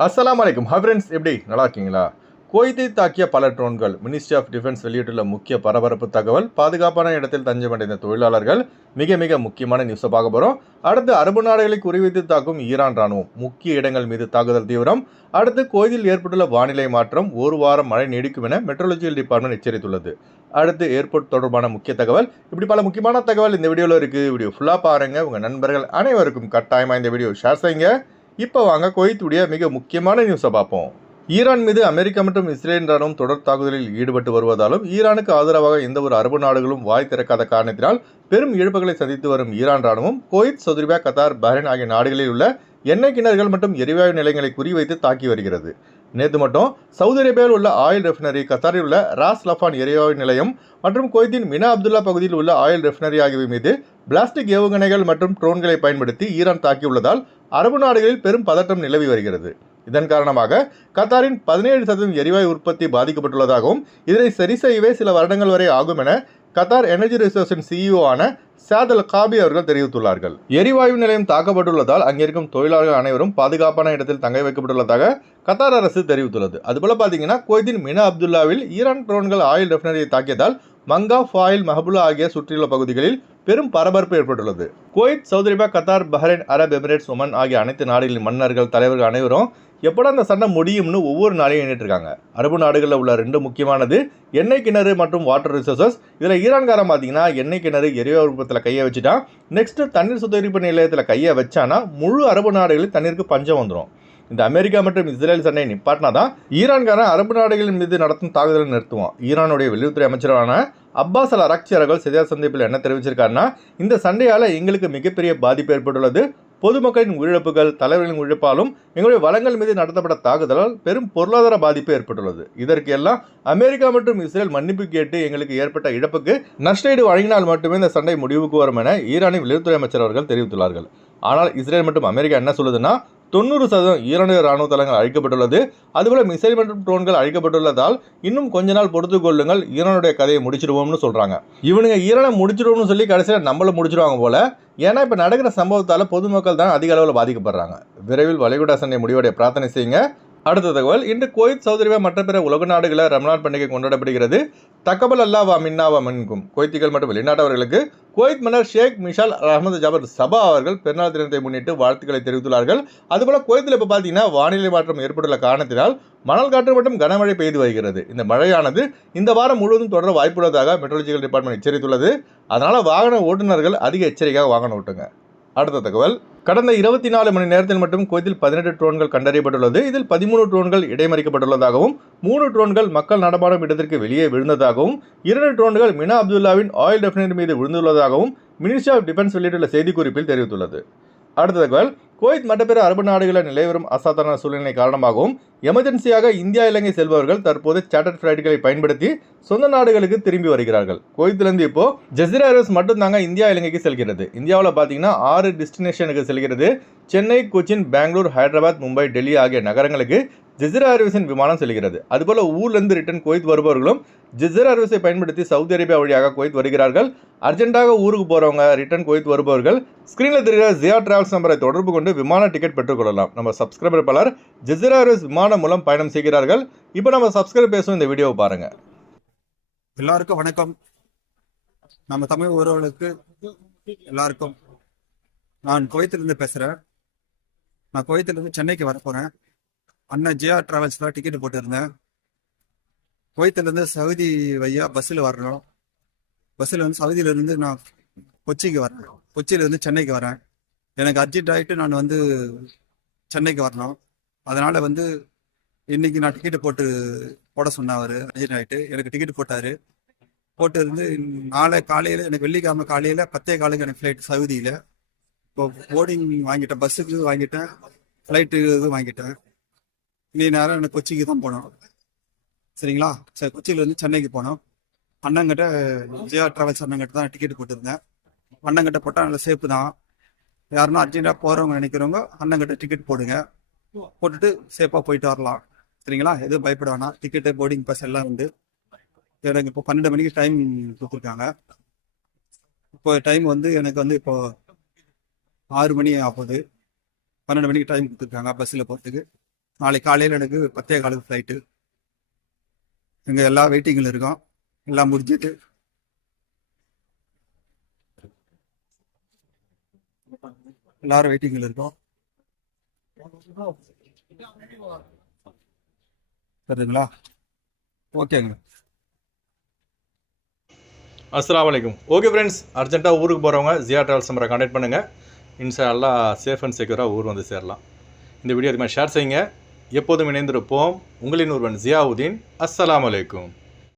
அஸ்ஸலாமு அலைக்கும். Hi friends, எப்படி நல்லா இருக்கீங்களா? குவைத்தை தாக்கிய பல ட்ரோன்கள். மினிஸ்ட்ரி ஆஃப் டிஃபென்ஸ் வெளியிட்டுள்ள முக்கிய பரபரப்பு தகவல். பாதுகாப்பான இடத்தில் தஞ்சமடைந்த தொழிலாளர்கள். மிக மிக முக்கியமான நியூஸை பார்க்க போகிறோம். அடுத்து அரபு நாடுகளை குறிவைத்து தாக்கும் ஈரான் ராணுவம். முக்கிய இடங்கள் மீது தாக்குதல் தீவிரம். அடுத்து குவைத்தில் ஏற்பட்டுள்ள வானிலை மாற்றம். ஒரு வாரம் மழை நீடிக்கும் என மெட்ரோலஜிக்கல் டிபார்ட்மெண்ட் எச்சரித்துள்ளது. அடுத்து ஏர்போர்ட் தொடர்பான முக்கிய தகவல். இப்படி பல முக்கியமான தகவல் இந்த வீடியோவில் இருக்குது. வீடியோ ஃபுல்லாக பாருங்கள். உங்கள் நண்பர்கள் அனைவருக்கும் கட்டாயமாக இந்த வீடியோ ஷேர் செய்யுங்க. இப்போ வாங்க குவைத்துடைய மிக முக்கியமான நியூஸை பார்ப்போம். ஈரான் மீது அமெரிக்கா மற்றும் இஸ்ரேல் ராணுவம் தொடர் தாக்குதலில் ஈடுபட்டு வருவதாலும் ஈரானுக்கு ஆதரவாக எந்த ஒரு அரபு நாடுகளும் வாய் திறக்காத காரணத்தினால் பெரும் இழப்புகளை சந்தித்து வரும் ஈரான் ராணுவம் Kuwait, Saudi Arabia, Qatar, Bahrain ஆகிய நாடுகளில் உள்ள எண்ணெய் கிணறுகள் மற்றும் எரிவாயு நிலையங்களை குறிவைத்து தாக்கி வருகிறது. நேற்று மட்டும் சவுதி அரேபியாவில் உள்ள ஆயில் ரெஃபினரி, கத்தாரில் உள்ள ராஸ் லஃபான் எரிவாயு நிலையம் மற்றும் குவைத்தின் மினா அப்துல்லா பகுதியில் உள்ள ஆயில் ரெஃபினரி ஆகியவை மீது பிளாஸ்டிக் ஏவுகணைகள் மற்றும் ட்ரோன்களை பயன்படுத்தி ஈரான் தாக்கியுள்ளதால் அரபு நாடுகளில் பெரும் பதட்டம் நிலவி வருகிறது. இதன் காரணமாக கத்தாரின் 17% எரிவாயு உற்பத்தி பாதிக்கப்பட்டுள்ளதாகவும் இதனை சரி செய்யவே சில வருடங்கள் வரை ஆகும் என கத்தார் எனர்ஜி ரிசோர்ஸின் சிஇஓ ஆன சாத் அல் காபி அவர்கள் தெரிவித்துள்ளார்கள். எரிவாயு நிலையம் தாக்கப்பட்டுள்ளதால் அங்கிருக்கும் தொழிலாளர்கள் அனைவரும் பாதுகாப்பான இடத்தில் தங்க வைக்கப்பட்டுள்ளதாக கத்தார் அரசு தெரிவித்துள்ளது. அதுபோல பார்த்தீங்கன்னா குவைத்தின் மினா அப்துல்லாவில் ஈரான் ட்ரோன்கள் ஆயில் ரெஃபினரியை தாக்கியதால் மங்கா, ஃபாயில், மஹபுல்லா ஆகிய சுற்றியுள்ள பகுதிகளில் பெரும் பரபரப்பு ஏற்பட்டுள்ளது. Kuwait, Saudi Arabia, Qatar, Bahrain, Arab Emirates, Oman ஆகிய அனைத்து நாடுகளின் மன்னர்கள், தலைவர்கள் அனைவரும் எப்படா அந்த சண்டை முடியும்னு ஒவ்வொரு நாளையும் எண்ணிட்டு இருக்காங்க. அரபு நாடுகளில் உள்ள ரெண்டு முக்கியமானது எண்ணெய் கிணறு மற்றும் வாட்டர் ரிசோர்சஸ். இதில் ஈரான்காரன் பார்த்தீங்கன்னா எண்ணெய் கிணறு எரிவாயு உற்பத்தியில் கையை வச்சுட்டான். நெக்ஸ்ட் தண்ணீர் சுத்திகரிப்பு நிலையத்தில் கையை வச்சானா முழு அரபு நாடுகளில் தண்ணீருக்கு பஞ்சம் வந்துடும். இந்த அமெரிக்கா மற்றும் இஸ்ரேல் சண்டையை நிப்பாட்டினா தான் ஈரான்காரன் அரபு நாடுகளின் மீது நடத்தும் தாக்குதலை நிறுத்துவான். ஈரானுடைய வெளியுறவுத்துறை அமைச்சரான அப்பாஸ் அல் அரக்சி அவர்கள் செய்தியாளர் சந்திப்பில் என்ன தெரிவிச்சிருக்காருன்னா, இந்த சண்டையால் எங்களுக்கு மிகப்பெரிய பாதிப்பு ஏற்பட்டுள்ளது. பொதுமக்களின் உயிரிழப்புகள், தலைவர்களின் உழைப்பாலும் எங்களுடைய வளங்கள் மீது நடத்தப்பட்ட தாக்குதலால் பெரும் பொருளாதார பாதிப்பு ஏற்பட்டுள்ளது. இதற்கு எல்லாம் அமெரிக்கா மற்றும் இஸ்ரேல் மன்னிப்பு கேட்டு எங்களுக்கு ஏற்பட்ட இழப்புக்கு நஷ்டஈடு வழங்கினால் மட்டுமே இந்த சண்டை முடிவுக்கு வரும் என ஈரானின் வெளியுறவுத்துறை அமைச்சர் அவர்கள் தெரிவித்துள்ளார்கள். ஆனால் இஸ்ரேல் மற்றும் அமெரிக்கா என்ன சொல்லுதுன்னா, 90% ஈரானிய ராணுவ தளங்கள் அழிக்கப்பட்டுள்ளது. அதுபோல மிசைல் மற்றும் ட்ரோன்கள் அழிக்கப்பட்டுள்ளதால் இன்னும் கொஞ்ச நாள் பொறுத்து கொள்ளுங்கள், ஈரானுடைய கதையை முடிச்சிடுவோம்னு சொல்றாங்க. இவனுங்க ஈரானை முடிச்சிடுவோம்னு சொல்லி கடைசியில் நம்மள முடிச்சிடுவாங்க போல. ஏன்னா இப்போ நடக்கிற சம்பவத்தால் பொதுமக்கள் தான் அதிக அளவில் பாதிக்கப்படுறாங்க. விரைவில் வளைகுடா சண்டை முடிவடைய பிரார்த்தனை செய்யுங்க. அடுத்த தகவல். இன்று குவைத், சவுதி அரேபியா மற்ற பிற உலக நாடுகளில் ரமலான் பண்டிகை கொண்டாடப்படுகிறது. தக்கபல் அல்லா வா மின்னா வா மின்கும். குவைத்திகள் மற்றும் வெளிநாட்டவர்களுக்கு குவைத் மன்னர் ஷேக் மிஷால் அஹமது ஜபர் சபா அவர்கள் பெருநாள் தினத்தை முன்னிட்டு வாழ்த்துக்களை தெரிவித்துள்ளார்கள். அதுபோல குவைத்தில் இப்போ பார்த்தீங்கன்னா வானிலை மாற்றம் ஏற்பட்டுள்ள காரணத்தினால் மணல் காற்று மற்றும் கனமழை பெய்து வருகிறது. இந்த மழையானது இந்த வாரம் முழுவதும் தொடர வாய்ப்புள்ளதாக மெட்ரோலஜிக்கல் டிபார்ட்மெண்ட் எச்சரித்துள்ளது. அதனால வாகன ஓட்டுநர்கள் அதிக எச்சரிக்கையாக வாகனம் ஓட்டுங்க. அடுத்த தகவல். கடந்த 24 மணி நேரத்தில் மட்டும் குவைத்தில் 18 ட்ரோன்கள் கண்டறியப்பட்டுள்ளது. இதில் 13 ட்ரோன்கள் இடைமறிக்கப்பட்டுள்ளதாகவும் 3 ட்ரோன்கள் மக்கள் நடமாடும் இடத்திற்கு வெளியே விழுந்ததாகவும் 2 ட்ரோன்கள் மினா அப்துல்லாவின் ஆயில் ரெஃபினரி மீது விழுந்துள்ளதாகவும் மினிஸ்ட்ரி ஆஃப் டிஃபென்ஸ் வெளியிட்டுள்ள செய்திக்குறிப்பில் தெரிவித்துள்ளது. அடுத்த தகவல். குவைத் மற்ற பிற அரபு நாடுகளில் நிலைவரும் அசாதாரண சூழ்நிலை காரணமாகவும் எமர்ஜென்சியாக இந்தியா, இலங்கை செல்பவர்கள் தற்போது சார்ட்டர் ஃபிளைட்டுகளை பயன்படுத்தி சொந்த நாடுகளுக்கு திரும்பி வருகிறார்கள். குவைத்திலிருந்து இப்போ ஜசீரா ஏர்வேஸ் மட்டும்தாங்க இந்தியா, இலங்கைக்கு செல்கிறது. இந்தியாவில் பார்த்தீங்கன்னா 6 டெஸ்டினேஷனுக்கு செல்கிறது. சென்னை, கொச்சின், பெங்களூர், ஹைதராபாத், மும்பை, டெல்லி ஆகிய நகரங்களுக்கு ஜசீரா ஏர்வேஸின் விமானம் செல்கிறது. அதுபோல ஊர்லேருந்து ரிட்டர்ன் குவைத் வருபவர்களும் ஜசீரா ஏர்வேஸை பயன்படுத்தி சவுதி அரேபியா வழியாக குவைத் வருகிறார்கள். அர்ஜென்ட்டாக ஊருக்கு போகிறவங்க, ரிட்டர்ன் குவைத் வருபவர்கள் ஸ்க்ரீனில் தெரிகிற ஜியா டிராவல்ஸ் நம்பரை தொடர்பு கொண்டு விமான டிக்கெட் பெற்றுக்கொள்ளலாம். நம்ம சப்ஸ்கிரைபர் பலர் ஜசீரா ஏர்வேஸ் விமானம் மூலம் பயணம் செய்கிறார்கள். இப்போ நம்ம சப்ஸ்கிரைப் பேசும் இந்த வீடியோவை பாருங்க. எல்லாருக்கும் வணக்கம். நம்ம தமிழ் உறவுகளுக்கு எல்லாருக்கும் நான் குவைத்திலிருந்து பேசுகிறேன். நான் குவைத்திலிருந்து சென்னைக்கு வரப்போகிறேன். அண்ணன் ஜியா டிராவல்ஸில் டிக்கெட் போட்டிருந்தேன். குவைத்திலேருந்து சவுதி வழியாக பஸ்ஸில் வரணும். பஸ்ஸில் வந்து சவுதியிலேருந்து நான் கொச்சிக்கு வரேன். கொச்சியிலேருந்து சென்னைக்கு வரேன். எனக்கு அர்ஜென்ட் ஆகிட்டு நான் வந்து சென்னைக்கு வரணும். அதனால் வந்து இன்றைக்கி நான் டிக்கெட்டு போட சொன்னேன். அவர் அர்ஜென்ட் ஆகிட்டு எனக்கு டிக்கெட் போட்டார். போட்டு இருந்து நாளை காலையில், எனக்கு வெள்ளிக்கிழமை காலையில் 10:15 எனக்கு ஃப்ளைட் சவுதியில். இப்போ போர்டிங் வாங்கிட்டேன், பஸ்ஸுக்கு வாங்கிட்டேன், ஃப்ளைட்டு இது வாங்கிட்டேன். நீ நேரம் எனக்கு கொச்சிக்கு தான் போனோம். சரிங்களா? சரி, கொச்சியிலேருந்து சென்னைக்கு போனோம். அண்ணங்கிட்ட, ஜியா டிராவல்ஸ் அண்ணங்கிட்ட தான் டிக்கெட் போட்டிருந்தேன். அண்ணங்கிட்ட போட்டால் நல்ல சேஃபு தான். யாருன்னா அர்ஜென்ட்டாக போகிறவங்க நினைக்கிறவங்க அண்ணங்கிட்ட டிக்கெட் போடுங்க. போட்டுட்டு சேஃபாக போயிட்டு வரலாம். சரிங்களா? எதுவும் பயப்பட வேணாம். டிக்கெட்டு, போர்டிங் பாஸ் எல்லாம் உண்டு. எனக்கு இப்போ 12 மணிக்கு டைம் கொடுத்துருக்காங்க. இப்போ டைம் வந்து எனக்கு வந்து இப்போ 6 மணி ஆகுது. 12 மணிக்கு டைம் கொடுத்துருக்காங்க பஸ்ஸில் போகிறதுக்கு. நாளைக்கு காலையில் எனக்கு 10:15 ஃப்ளைட்டு. இங்கே எல்லா வெயிட்டிங்கில் இருக்கோம். எல்லாம் முடிஞ்சிட்டு எல்லாரும் வெயிட்டிங்கில் இருக்கோம். சரிங்களா? ஓகேங்க. அஸ்ஸலாமு அலைக்கும். ஓகே ஃப்ரெண்ட்ஸ், அர்ஜென்ட்டாக ஊருக்கு போகிறவங்க ஜியா ட்ராவல்ஸ் நம்பரை கான்டாக்ட் பண்ணுங்கள். இன்ஷா அல்லாஹ் சேஃப் அண்ட் செக்யூராக ஊர் வந்து சேரலாம். இந்த வீடியோ இதுமாதிரி ஷேர் செய்யுங்க. எப்போதும் இணைந்திருப்போம். உங்களின் ஒருவன் ஜியாவுதீன். அஸ்ஸலாமு அலைக்கும்.